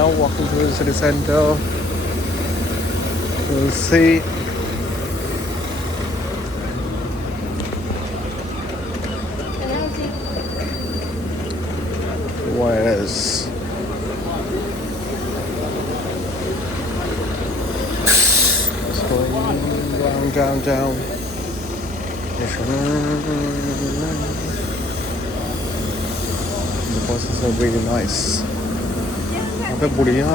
now walking through the city center. We'll see. What it is. It's going down. The buses are really nice. यहाँ पे बढ़िया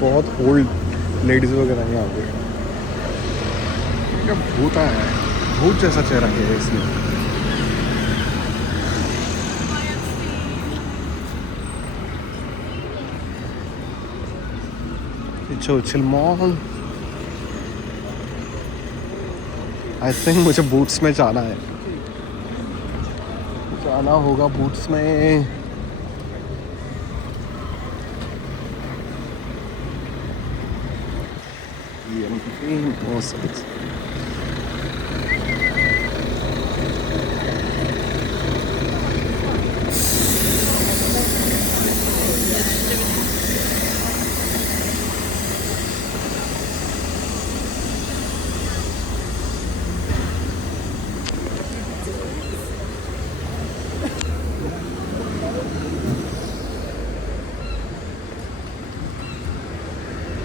बहुत old ladies वगैरह हैं यहाँ पे. क्या भूत आया है, भूत जैसा चेहरा है इसने. Churchill mall. आई थिंक मुझे बूट्स में जाना है. जाना होगा बूट्स में.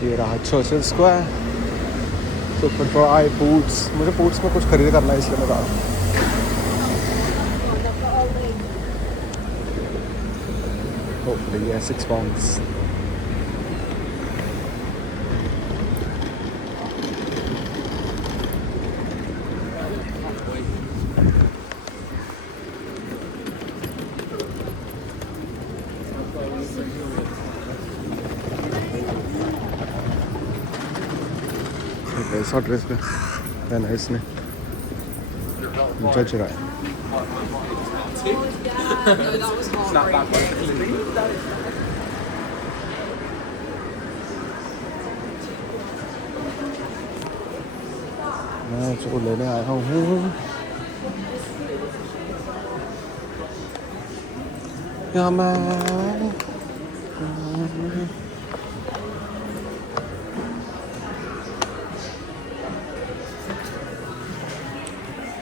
ये रहा चर्चिल स्क्वायर. तो फॉर आई बूट्स. मुझे बूट्स में कुछ खरीद करना है इसलिए मैं कहा. Hopefully, yeah, £6. ऐसा ड्रेस पे पहना है इसने. जज रहा है. मैं जो लेने आया हूँ यहाँ मैं